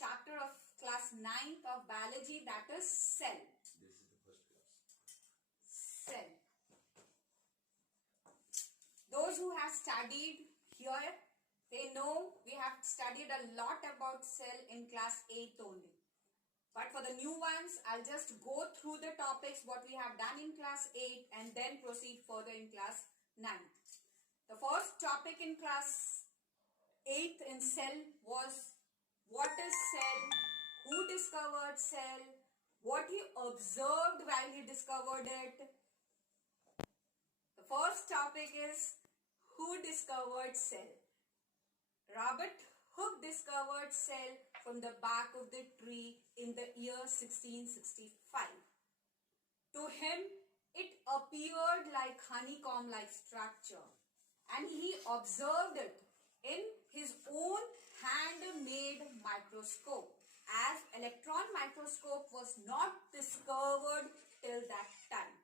chapter of class 9th of biology, that is cell. This is the first class. Cell. Those who have studied here, they know we have studied a lot about cell in class 8th only. But for the new ones, I'll just go through the topics what we have done in class 8 and then proceed further in class 9. The first topic in class 8th in cell was what is cell, who discovered cell, what he observed while he discovered it. The first topic is who discovered cell. Robert Hooke discovered cell from the bark of the tree in the year 1665. To him, it appeared like honeycomb-like structure, and he observed it in his own handmade microscope, as electron microscope was not discovered till that time.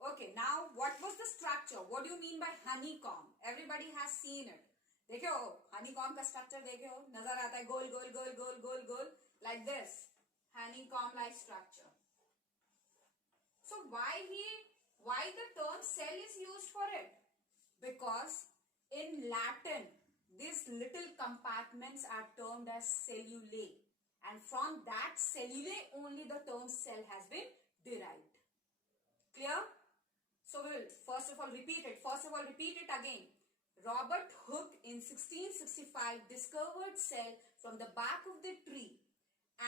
Okay, now what was the structure? What do you mean by honeycomb? Everybody has seen it. देखे हो honeycomb का structure देखे हो नजर आता है गोल गोल गोल गोल गोल गोल like this honeycomb like structure. So why the term cell is used for it? Because in Latin these little compartments are termed as cellulae, and from that cellulae only the term cell has been derived. Clear? So we will first of all repeat it again. Robert Hooke in 1665 discovered cell from the bark of the tree,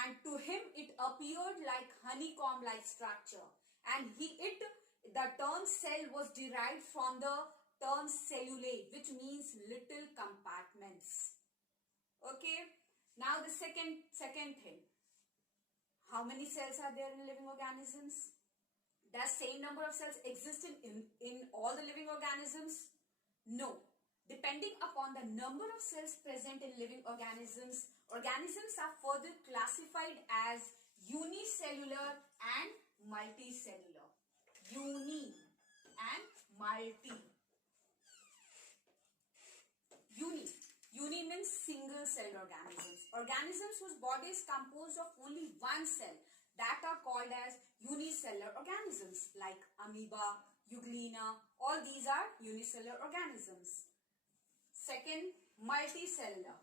and to him it appeared like honeycomb-like structure, and the term cell was derived from the term cellulae, which means little compartments. Okay. Now the second thing. How many cells are there in living organisms? Does same number of cells exist in all the living organisms? No. Depending upon the number of cells present in living organisms, organisms are further classified as unicellular and multicellular. Uni and multi. Uni means single celled organisms. Organisms whose body is composed of only one cell, that are called as unicellular organisms, like amoeba, euglena, all these are unicellular organisms. Second, multicellular.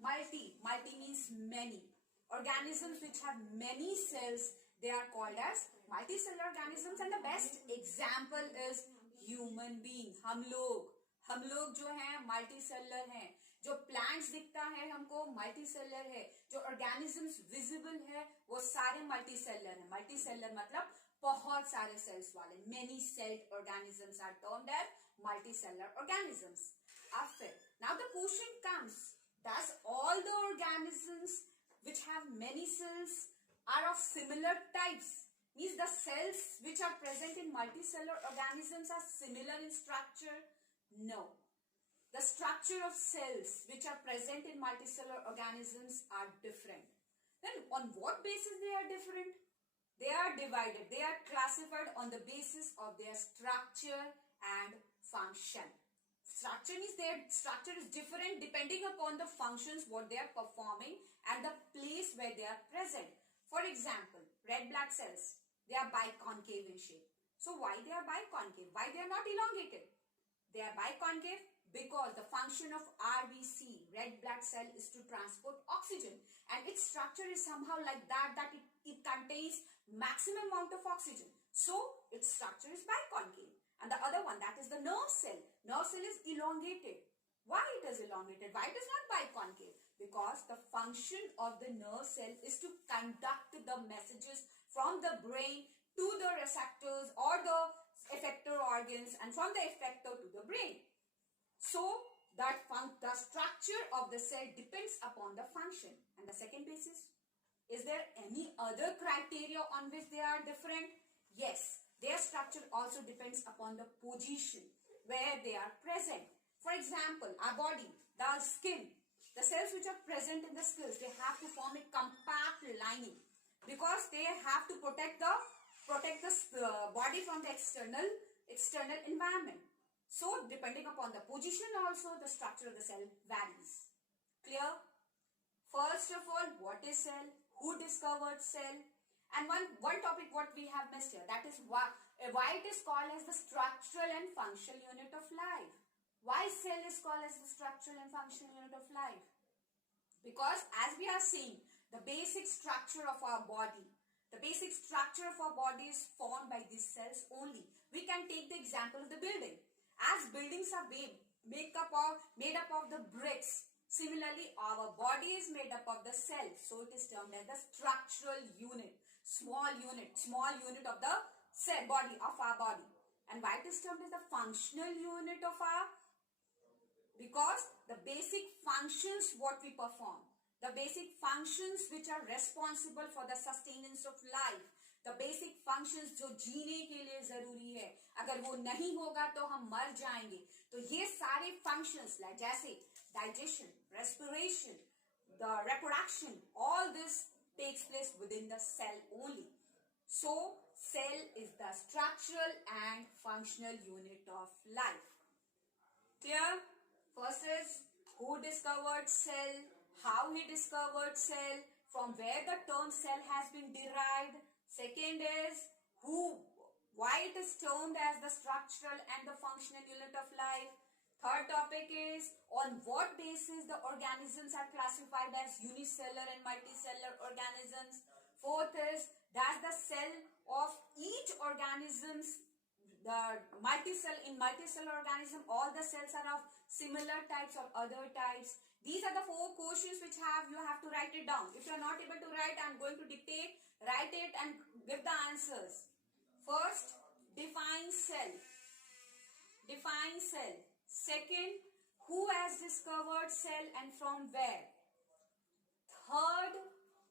Multi means many. Organisms which have many cells, they are called as multicellular organisms, and the best example is human being. हम लोग जो हैं multicellular हैं. जो plants दिखता है हमको multicellular है. जो organisms visible है वो सारे multicellular हैं. Multicellular मतलब बहुत सारे cells वाले. Many celled organisms are termed as multicellular organisms. Now the question comes, does all the organisms which have many cells are of similar types? Means the cells which are present in multicellular organisms are similar in structure? No. The structure of cells which are present in multicellular organisms are different. Then on what basis they are different? They are divided. They are classified on the basis of their structure and function. Structure means their structure is different depending upon the functions what they are performing and the place where they are present. For example, red blood cells, they are biconcave in shape. So why they are biconcave? Why they are not elongated? They are biconcave because the function of RBC, red blood cell, is to transport oxygen, and its structure is somehow like that it contains maximum amount of oxygen. So its structure is biconcave. And the other one, that is the nerve cell. Nerve cell is elongated. Why it is elongated? Why it is not biconcave? Because the function of the nerve cell is to conduct the messages from the brain to the receptors or the effector organs, and from the effector to the brain. So that the structure of the cell depends upon the function. And the second basis, is there any other criteria on which they are different? Yes. Their structure also depends upon the position where they are present. For example, our body, the skin, the cells which are present in the skills, they have to form a compact lining because they have to protect the body from the external environment. So, depending upon the position also, the structure of the cell varies. Clear? First of all, what is cell? Who discovered cell? And one topic what we have missed here, that is why it is called as the structural and functional unit of life. Why cell is called as the structural and functional unit of life? Because as we are seeing, the basic structure of our body, is formed by these cells only. We can take the example of the building. As buildings are made up of the bricks, similarly our body is made up of the cells. So it is termed as the structural unit, small unit of the cell body of our body. And why it is termed as the functional unit of our, because the basic functions what we perform, the basic functions which are responsible for the sustenance of life, the basic functions जो जीने के लिए जरूरी है, अगर वो नहीं होगा तो हम मर जाएंगे. तो ये सारे functions like जैसे digestion, respiration, the reproduction, all this takes place within the cell only. So cell is the structural and functional unit of life. Clear? First is who discovered cell, how he discovered cell, from where the term cell has been derived. Second is why it is termed as the structural and the functional unit of life. Third topic is on what basis the organisms are classified as unicellular and multicellular organisms. Fourth is does the cell of each organisms, in multicellular organism, all the cells are of similar types or other types. These are the 4 questions which you have to write it down. If you are not able to write, I am going to dictate, write it and give the answers. First, define cell. Define cell. Second, who has discovered cell and from where? Third,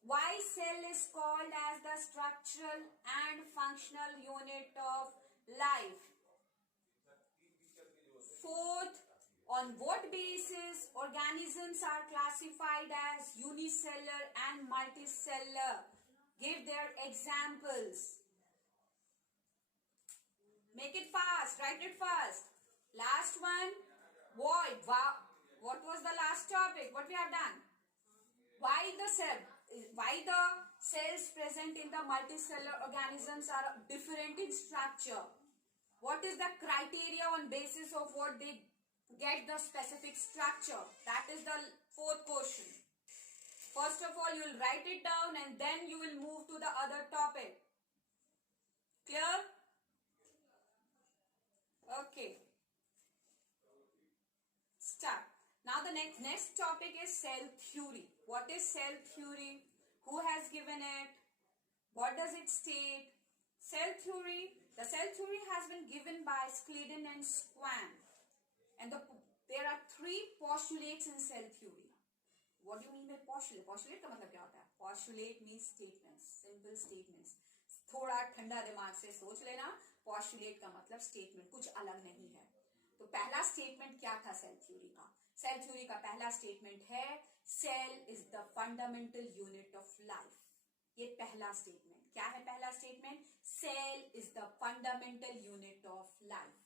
why cell is called as the structural and functional unit of life. Fourth, on what basis organisms are classified as unicellular and multicellular? Give their examples. Make it fast, write it fast. Last one, what was the last topic? What we have done? Why the cells present in the multicellular organisms are different in structure? What is the criteria on basis of what they get the specific structure? That is the 4th question. First of all, you will write it down and then you will move to the other topic. Clear? Okay. Start. Now the next topic is cell theory. What is cell theory? Who has given it? What does it state? Cell theory. The cell theory has been given by Schleden and Swan. And there are 3 postulates in cell theory. What do you mean by postulate? Postulate का मतलब क्या होता है? Postulate means statements, simple statements. थोड़ा ठंडा दिमाग से सोच लेना. Postulate का मतलब statement, कुछ अलग नहीं है. तो पहला statement क्या था cell theory का? Cell theory का पहला statement है cell is the fundamental unit of life. ये पहला statement. क्या है पहला statement? Cell is the fundamental unit of life.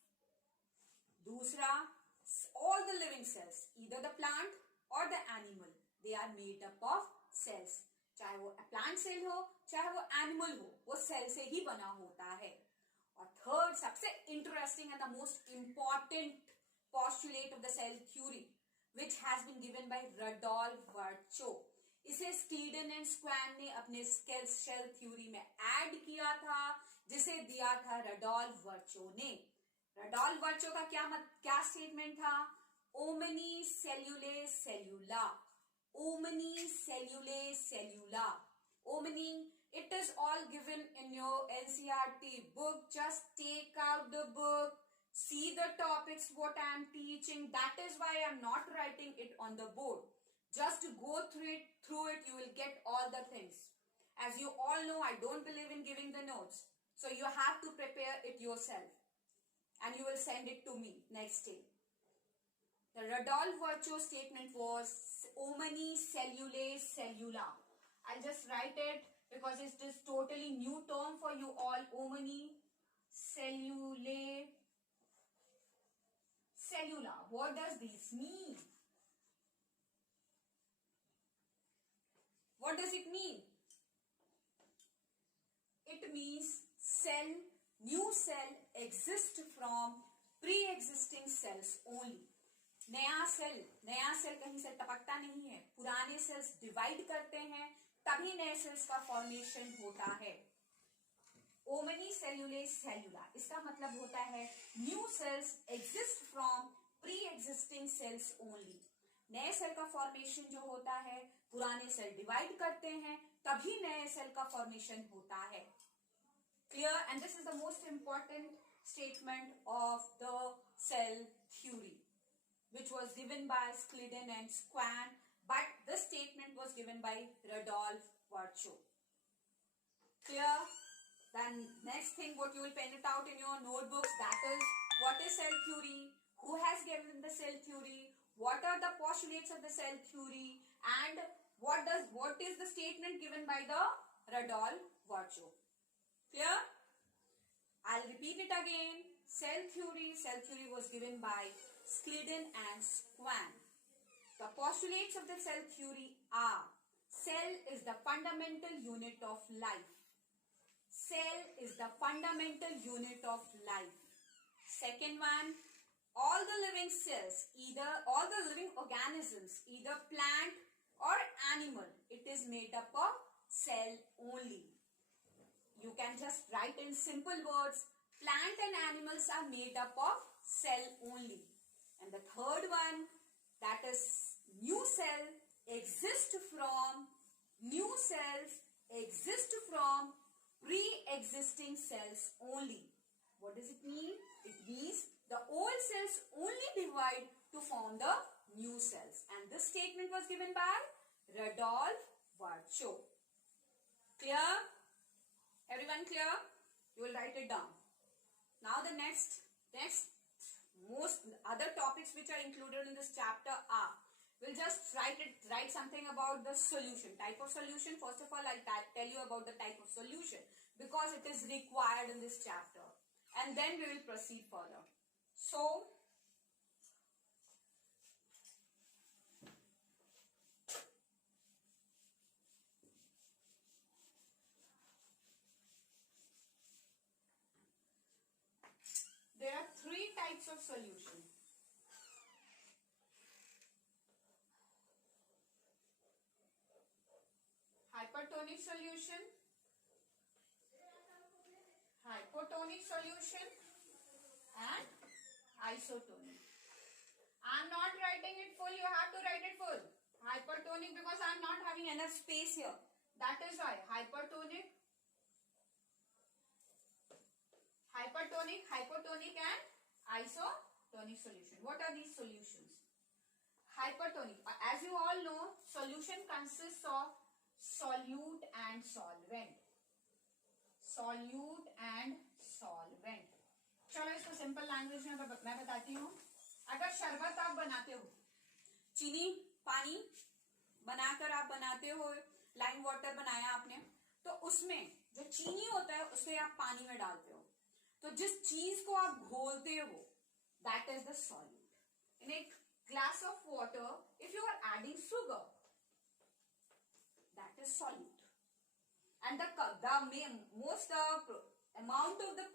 दूसरा, all the living cells, either the plant or the animal, they are made up of cells. चाहे वो plant cell हो, चाहे वो animal हो, वो cell से ही बना होता है. और third, सबसे interesting and the most important postulate of the cell theory, which has been given by Rudolf Virchow. इसे स्कीडन एंड स्क्वान ने अपने सेल थ्योरी में ऐड किया था, जिसे दिया था रडोल्फ वर्चो ने. रडोल्फ वर्चो का क्या स्टेटमेंट था? ओमनी सेल्यूले सेल्यूला. ओमनी सेल्यूले सेल्यूला. ओमनी, it is all given in your NCERT book. Just take out the book, see the topics what I am teaching. That is why I am not writing it on the board. Just to go through it, you will get all the things. As you all know, I don't believe in giving the notes. So you have to prepare it yourself. And you will send it to me next day. The Rudolf Virchow statement was omni cellulae cellula. I'll just write it because it's just totally new term for you all. Omni cellulae cellula. What does this mean? What does it mean? It means new cell exists from pre-existing cells only. नया cell कहीं से टपकता नहीं है. पुराने sales divide करते हैं तभी नए सेल्स का फॉर्मेशन होता है. ओमनी सेल्यूलेज सेल्यूला, इसका मतलब होता है new sales exist from pre existing cells only. नए सेल का फॉर्मेशन जो होता है, पुराने सेल डिवाइड करते हैं तभी नए सेल का फॉर्मेशन होता है. Clear? And this is the most important statement of the cell theory which was given by Skleden and Swan, but this statement was given by Rudolf Virchow. Clear? Then next thing what you will pen it out in your notebooks, that is what is cell theory, who has given the cell theory, what are the postulates of the cell theory, and what is the statement given by the Rudolf Virchow. Clear? I'll repeat it again. Cell theory was given by Skleden and Swan. The postulates of the cell theory are: cell is the fundamental unit of life. Cell is the fundamental unit of life. Second one, all the living cells, all the living organisms, either plant or animal, it is made up of cell only. You can just write in simple words, plant and animals are made up of cell only. And the third one, that is new cells exist from pre-existing cells only. What does it mean? It means the old cells only divide to form the new cells. And this statement was given by Rudolf Virchow. Clear? Everyone clear? You will write it down. Now the next most other topics which are included in this chapter are, we'll just write something about the solution, type of solution. First of all, I'll tell you about the type of solution because it is required in this chapter, and then we will proceed further. So there are three types of solution. Hypertonic solution, hypotonic solution, and isotonic. I am not writing it full, you have to write it full. Hypertonic because I am not having enough space here. That is why hypertonic, hypotonic and isotonic solution. What are these solutions? Hypertonic, as you all know, solution consists of solute and solvent. Solute and solvent. चलो इसको simple language में मैं बताती हूँ. अगर शरबत आप बनाते हो, चीनी पानी बनाकर आप बनाते हो, लाइम वाटर बनाया आपने, तो उसमें जो चीनी होता है उसे आप पानी में डालते हो. तो जिस चीज को आप घोलते हो, that is the solute. In a glass of water, if you are adding sugar, that is solute. And the most amount of the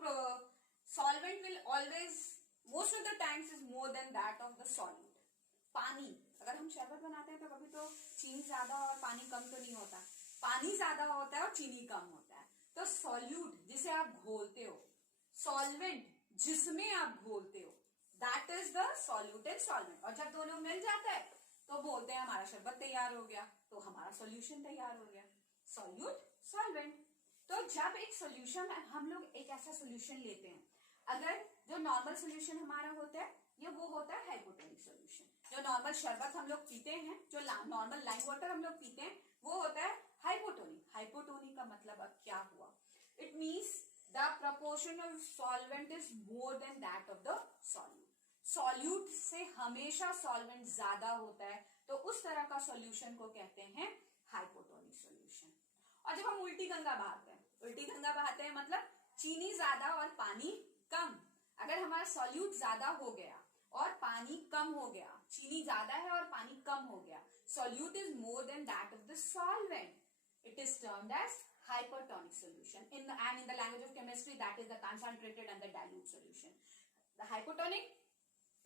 solvent will always, most of the times is more than that of the solute. पानी, अगर हम शरबत बनाते हैं तो कभी तो चीनी ज्यादा और पानी कम तो नहीं होता, पानी ज्यादा होता है और चीनी कम होता है. तो solute जिसे आप घोलते हो, solvent जिसमें आप घोलते हो, that is the solute and solvent. और जब दोनों मिल जाता है तो बोलते हैं हमारा शरबत तैयार हो गया, तो हमारा सॉल्यूशन तैयार हो गया. Solute solvent. तो जब एक सॉल्यूशन में हम लोग एक ऐसा सॉल्यूशन लेते हैं, अगर जो नॉर्मल सॉल्यूशन हमारा होता है ये वो होता है हाइपोटोनिक सॉल्यूशन. जो नॉर्मल शरबत हम लोग पीते हैं, जो नॉर्मल लाइम वाटर हम लोग पीते हैं, वो होता है हाइपोटोनिक. हाइपोटोनिक का मतलब अब क्या हुआ? It means the proportion of solvent is more than that of the solute. Solute से हमेशा सॉल्वेंट ज्यादा होता है, तो उस तरह का सॉल्यूशन को कहते हैं हाइपोटोनिक सॉल्यूशन. और जब हम उल्टी गंगा बहाते हैं मतलब चीनी ज्यादा और पानी कम. अगर हमारा सॉल्यूट ज्यादा हो गया और पानी कम हो गया, चीनी ज्यादा है और पानी कम हो गया, solute is more than that of the solvent, is termed as hypertonic solution. And in the language of chemistry, that is the concentrated and the dilute solution. The hypotonic,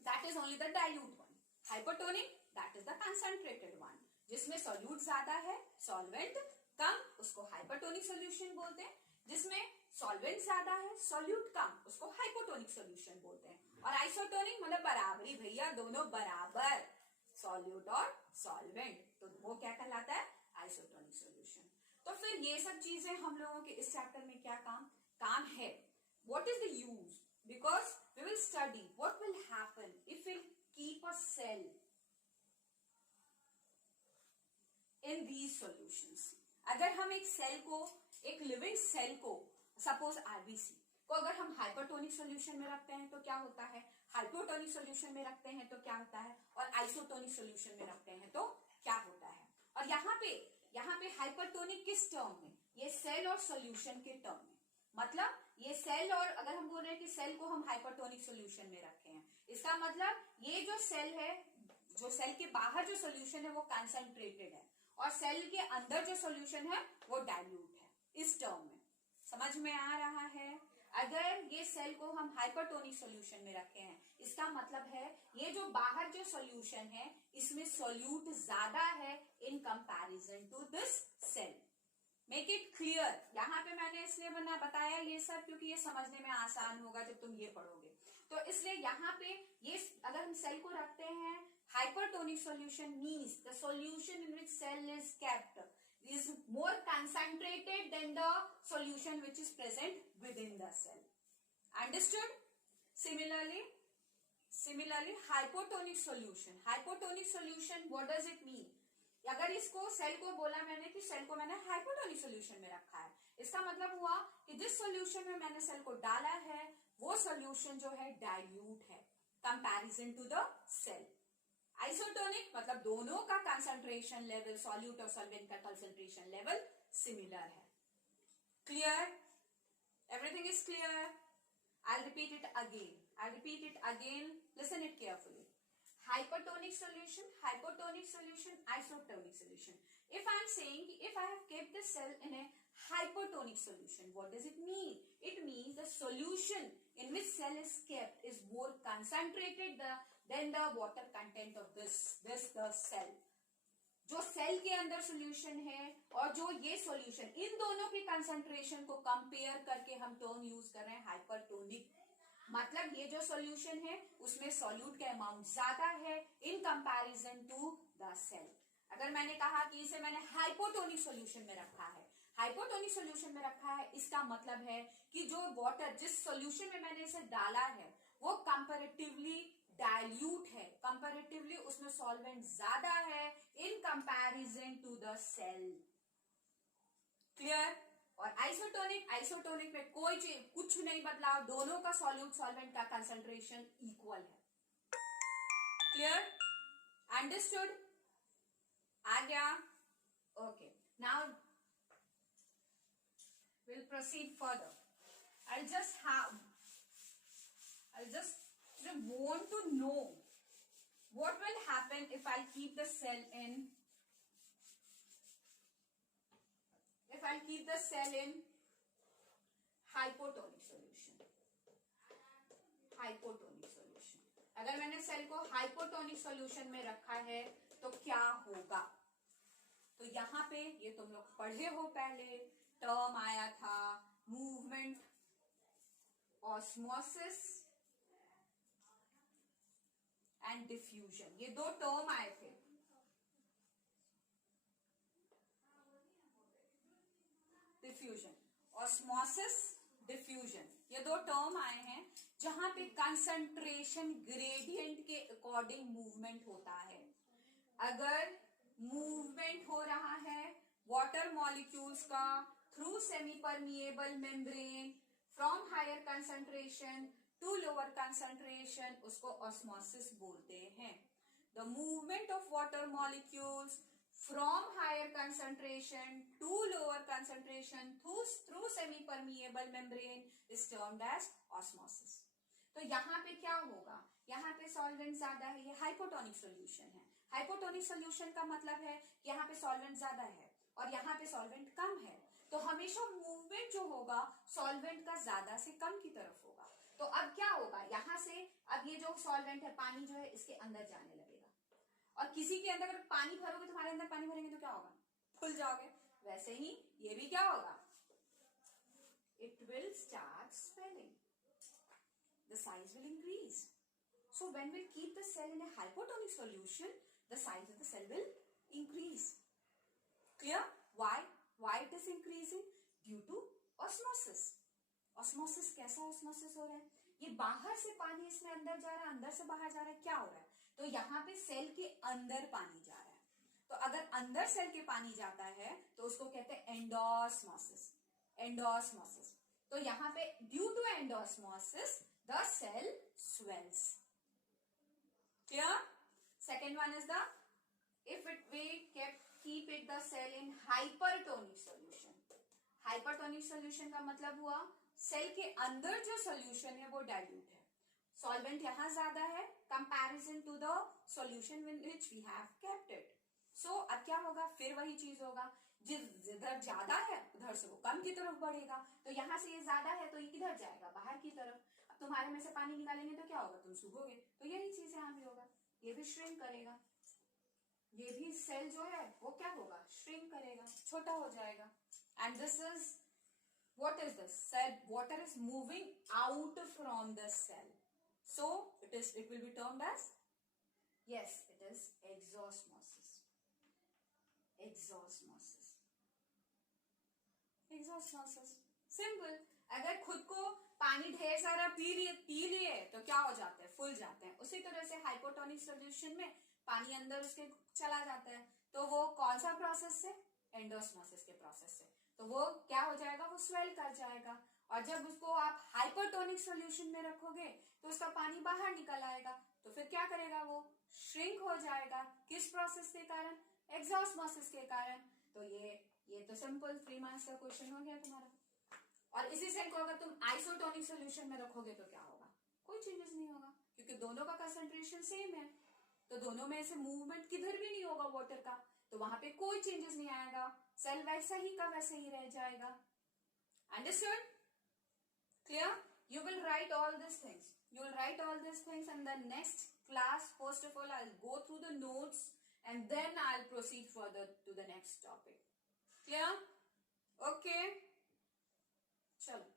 that is only the dilute one. Hypertonic, that is the concentrated one. जिसमें solute ज्यादा है, solvent कम, उसको hypertonic solution बोलते हैं. जिसमें solvent ज्यादा है, solute कम, उसको hypotonic solution बोलते हैं. और isotonic मतलब बराबरी भैया, दोनों बराबर, solute और solvent, तो वो क्या कहलाता है? Isotonic solution. तो फिर ये सब चीजें हम लोगों के इस चैप्टर में क्या काम है? What is the use? Because we will study what will happen if we keep a cell in these solutions. अगर हम एक सेल को, एक लिविंग सेल को, सपोज आरबीसी को अगर हम हाइपरटोनिक सॉल्यूशन में रखते हैं तो क्या होता है, हाइपोटोनिक सॉल्यूशन में रखते हैं तो क्या होता है, और आइसोटोनिक सॉल्यूशन में रखते हैं तो क्या होता है. और यहाँ पे हाइपरटोनिक किस टर्म में, ये सेल और सॉल्यूशन के टर्म में. मतलब ये सेल, और अगर हम बोल रहे हैं कि सेल को हम हाइपरटोनिक सॉल्यूशन में रखे हैं, इसका मतलब ये जो सेल है, जो सेल के बाहर जो सॉल्यूशन है वो कंसंट्रेटेड है, और सेल के अंदर जो सॉल्यूशन है वो डाइल्यूट है. इस टर्म में समझ में आ रहा है. अगर ये सेल को हम हाइपरटोनिक सॉल्यूशन में रखे हैं, इसका मतलब है ये जो बाहर जो सॉल्यूशन है इसमें सॉल्यूट ज्यादा है in comparison to this cell. Make it clear. यहाँ पे मैंने इसलिए बताया ये सब क्योंकि ये समझने में आसान होगा जब तुम ये पढ़ोगे. तो इसलिए यहाँ पे ये अगर हम सेल को रखते हैं, hypertonic solution means the solution in which cell is kept is more concentrated than the solution which is present within the cell. Understood? Similarly, hypotonic solution. Hypotonic solution, what does it mean? अगर इसको cell को बोला मैंने कि cell को मैंने hypotonic solution में रखा है, इसका मतलब हुआ कि जिस सॉल्यूशन में मैंने सेल को डाला है वो सॉल्यूशन जो है डाइल्यूट है comparison to the cell. Isotonic मतलब दोनों का कंसंट्रेशन लेवल, सॉल्यूट और सॉल्वेंट का कंसंट्रेशन लेवल सिमिलर है. Clear? Everything is clear? I'll repeat it again. Listen it carefully. Hypertonic solution, isotonic solution. If I am saying, if I have kept the cell in a hypertonic solution, what does it mean? It means the solution in which cell is kept is more concentrated than the water content of the cell. जो cell के अंदर solution है और जो ये solution, इन दोनों की concentration को कंपेयर करके हम टर्म यूज कर रहे हैं हाइपरटोनिक. मतलब ये जो सॉल्यूशन है उसमें सॉल्यूट का अमाउंट ज्यादा है in comparison to the cell. अगर मैंने कहा कि इसे मैंने हाइपोटोनिक सॉल्यूशन में रखा है, हाइपोटोनिक सॉल्यूशन में रखा है, इसका मतलब है कि जो वाटर जिस सॉल्यूशन में मैंने इसे डाला है वो कंपैरेटिवली डाइल्यूट है, कंपैरेटिवली उसमें सॉल्वेंट ज्यादा है in comparison to the cell. Clear? और आइसोटोनिक में कोई चीज कुछ नहीं बदलाव, दोनों का सॉल्यूट सॉल्वेंट का कंसंट्रेशन इक्वल है. क्लियर? अंडरस्टूड? आ गया? Okay. Now we'll proceed further. I'll just want to know what will happen if I keep the cell in hypotonic solution. अगर मैंने सेल को हाइपोटोनिक सॉल्यूशन में रखा है तो क्या होगा? तो यहाँ पे ये तुम लोग पढ़े हो, पहले टर्म आया था मूवमेंट, ऑस्मोसिस एंड डिफ्यूजन. ये दो टर्म आए थे. डिफ्यूजन, ऑस्मोसिस, डिफ्यूजन, ये दो टर्म आए हैं जहां पे कंसंट्रेशन ग्रेडियंट के अकॉर्डिंग मूवमेंट होता है. अगर मूवमेंट हो रहा है वाटर मॉलिक्यूल्स का through semi permeable membrane from higher concentration to lower concentration, उसको ऑस्मोसिस बोलते हैं. The movement of water molecules from higher concentration to lower concentration through semi-permeable membrane is termed as osmosis. तो यहाँ पे क्या होगा? यहाँ पे सॉल्वेंट ज्यादा है, ये हाइपोटोनिक सॉल्यूशन है. हाइपोटोनिक सॉल्यूशन का मतलब है कि यहाँ पे सॉल्वेंट ज्यादा है और यहाँ पे पे सॉल्वेंट कम है, तो हमेशा मूवमेंट जो होगा सॉल्वेंट का ज्यादा से कम की तरफ होगा। तो अब क्या होगा, यहाँ से अब ये जो सॉल्वेंट है, पानी जो है इसके अंदर जाने लगेगा, और किसी के अंदर अगर पानी भरोगे, तुम्हारे अंदर पानी भरेंगे तो क्या होगा, फूल जाओगे। वैसे ही ये भी क्या होगा, it will start swelling, the size will increase. So when we keep the cell in a hypotonic solution, the size of the cell will increase. Clear? Why it is increasing? Due to osmosis. Osmosis कैसा osmosis हो रहा है, ये बाहर से पानी इसमें अंदर जा रहा है, अंदर से बाहर जा रहा है, क्या हो रहा है, तो यहाँ पे सेल के अंदर पानी जा रहा है। तो अगर अंदर सेल के पानी जाता है तो उसको कहते हैं एंडोस्मोसिस। एंडोस्मोसिस, तो यहाँ पे due to endosmosis the cell swells. Clear? Second one is the, if it we keep it the cell in hypertonic solution. Hypertonic solution का मतलब हुआ सेल के अंदर जो सोल्यूशन है वो डाइल्यूट है, सॉल्वेंट यहाँ ज्यादा है comparison to the solution with which we have kept it. So अब क्या होगा, फिर वही चीज होगा, जिधर ज्यादा है उधर से वो कम की तरफ बढ़ेगा। तो यहाँ से ये ज्यादा है तो ये किधर जाएगा, बाहर की तरफ। अब तुम्हारे में से पानी निकालेंगे तो क्या होगा, तुम सूखोगे। तो यही चीज यहाँ भी होगा, ये भी श्रिंक करेगा, ये भी सेल जो है वो क्या होगा, श्रिंक करेगा, छोटा हो जाएगा। And this is what is this cell, water is moving out from the cell, so it will be termed as, yes, it is exosmosis. Exosmosis, exosmosis, simple। अगर खुद को पानी ढेर सारा पी लिए तो क्या हो जाते हैं, फूल जाते हैं। उसी तरह से हाइपोटोनिक सोल्यूशन में पानी अंदर उसके चला जाता है, तो वो कौन सा प्रोसेस से, एंडोस्मोसिस के प्रोसेस से, तो वो क्या हो जाएगा, वो स्वेल कर जाएगा। और जब उसको आप हाइपरटोनिक सॉल्यूशन में रखोगे तो उसका पानी बाहर निकल आएगा, तो फिर क्या करेगा, वो श्रिंक हो जाएगा। किस प्रोसेस के कारण, एग्जॉस्मोसिस के कारण। तो ये तो सिंपल 3 मार्क्स का क्वेश्चन हो गया तुम्हारा। और इसी सेल को अगर तुम आइसोटोनिक सॉल्यूशन में रखोगे तो क्या होगा, कोई चेंजेस नहीं होगा, क्योंकि दोनों का कंसंट्रेशन सेम है, तो दोनों में से मूवमेंट किधर भी नहीं होगा वाटर का, तो वहां पे कोई चेंजेस नहीं आएगा, सेल वैसा ही का वैसे ही रह जाएगा। Understood? Clear? You will write all these things. You will write all these things in the next class. First of all, I'll go through the notes and then I'll proceed further to the next topic. Clear? Okay. चलो